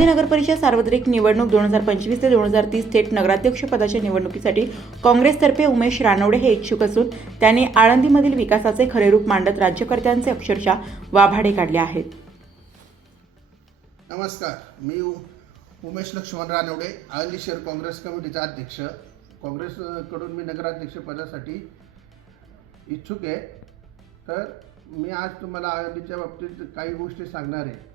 आळंदी नगर परिषद सार्वत्रिक निवडणूक दोन हजार पंचवीस ते दोन हजार तीस थेट नगराध्यक्ष पदाच्या निवडणुकीसाठी काँग्रेसतर्फे उमेश रानवडे हे इच्छुक असून त्यांनी आळंदीमधील विकासाचे खरे रूप मांडत राज्यकर्त्यांचे अक्षरशः वाभाडे काढले आहेत. नमस्कार मी उमेश लक्ष्मण रानवडे आळंदी शहर काँग्रेस कमिटीचा अध्यक्ष. काँग्रेसकडून मी नगराध्यक्ष पदासाठी इच्छुक आहे. तर मी आज तुम्हाला आळंदीच्या बाबतीत काही गोष्टी सांगणार आहे.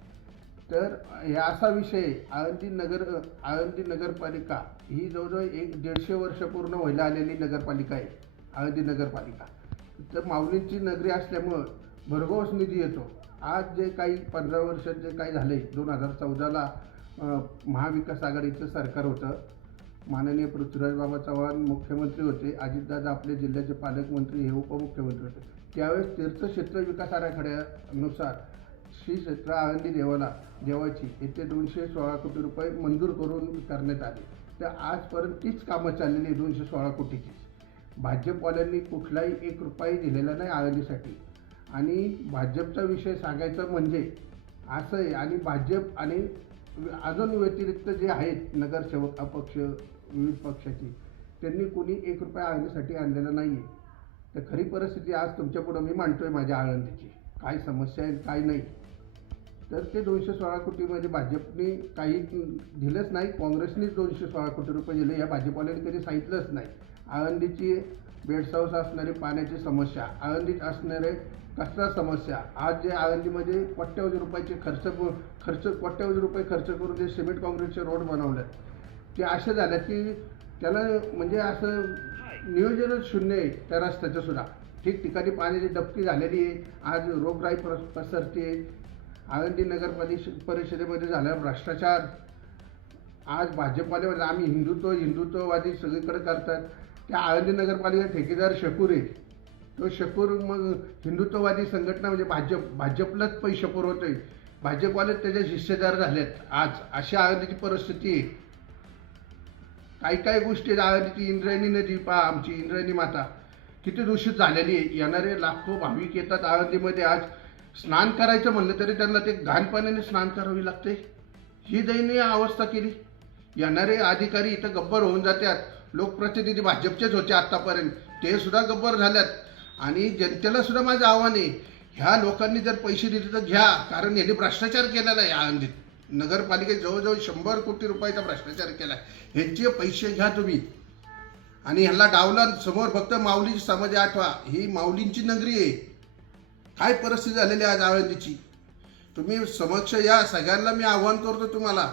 तर हे असा विषय आहे, आळंदी नगर आळंदी नगरपालिका ही जवळजवळ एक दीडशे वर्ष पूर्ण व्हायला आलेली नगरपालिका आहे. आळंदी नगरपालिका. तर माऊलींची नगरी असल्यामुळं भरघोस निधी येतो. आज जे काही पंधरा वर्षात जे काही झाले दोन हजार चौदाला महाविकास आघाडीचं सरकार होतं. माननीय पृथ्वीराजबाबा चव्हाण मुख्यमंत्री होते. अजितदादा आपले जिल्ह्याचे पालकमंत्री हे उपमुख्यमंत्री होते. त्यावेळेस तीर्थक्षेत्र विकास आराखड्यानुसार श्री क्षेत्र आळंदी देवाला देवाची येथे दोनशे सोळा कोटी रुपये मंजूर करून करण्यात आले. तर आजपर्यंत तीच कामं चाललेली आहे दोनशे सोळा कोटीची. भाजपवाल्यांनी कुठलाही एक रुपयाही दिलेला नाही आळंदीसाठी आणि भाजपचा विषय सांगायचा म्हणजे असं आहे आणि भाजप आणि अजून व्यतिरिक्त जे आहेत नगरसेवक अपक्ष विविध पक्षाची त्यांनी कोणी एक रुपया आळंदीसाठी आणलेला नाही आहे तर खरी परिस्थिती आज तुमच्यापुढं मी मांडतो आहे माझ्या आळंदीची. काय समस्या आहे काय नाही. तर ते दोनशे सोळा कोटीमध्ये म्हणजे भाजपने काही दिलंच नाही काँग्रेसनेच दोनशे सोळा कोटी रुपये दिले. या भाजपवाल्यांनी कधी सांगितलंच नाही. आळंदीची बेडसाऊस असणारी पाण्याची समस्या आळंदीत असणारे कचरा समस्या आज जे आळंदीमध्ये कोट्यावधी रुपयाचे खर्च खर्च कोट्यावधी रुपये खर्च करून जे सिमेंट काँक्रीटचे रोड बनवले ते असे झाले की त्याला म्हणजे असं नियोजनच शून्य आहे त्या रस्त्याचं सुद्धा. ठिकठिकाणी पाण्याची डबकी झालेली आहे. आज रोगराई पसरते आळंदी नगर परिष परिषदेमध्ये झाला भ्रष्टाचार. आज भाजपवाले म्हणजे आम्ही हिंदुत्व हिंदुत्ववादी सगळीकडे करतात. त्या आळंदी नगरपालिका ठेकेदार शकूर आहे तो शकूर मग हिंदुत्ववादी संघटना म्हणजे भाजप भाजपलाच पैसे पुरवतोय. भाजपवाले त्याचे शिष्यदार झालेत आज. अशी आळंदीची परिस्थिती आहे. काही काही गोष्टी आळंदीची. इंद्रायणी नदी पहा आमची इंद्रायणी माता. किती दूषित झालेली आहे. येणारे लाखो भाविक येतात आळंदीमध्ये आज. स्नान करायचं म्हणलं तरी त्यांना ते घाण पाण्याने स्नान करावी लागते. ही दयनीय अवस्था केली. येणारे अधिकारी इथं गब्बर होऊन जातात लोकप्रतिनिधी भाजपचेच होते आत्तापर्यंत ते सुद्धा गब्बर झाल्यात. आणि जनतेला सुद्धा माझं आव्हान आहे. ह्या लोकांनी जर पैसे दिले तर घ्या. कारण यांनी भ्रष्टाचार केलेला आहे. आळंदीत नगरपालिकेत जवळजवळ शंभर कोटी रुपयाचा भ्रष्टाचार केला आहे ह्यांचे पैसे घ्या तुम्ही. आणि ह्याला डावला समोर फक्त माऊलीची समाज आठवा. ही माऊलींची नगरी आहे. काय परिस्थिती झालेली आहे आज आळंदीची? तुम्ही समक्ष या सगळ्यांना मी आव्हान करतो तुम्हाला.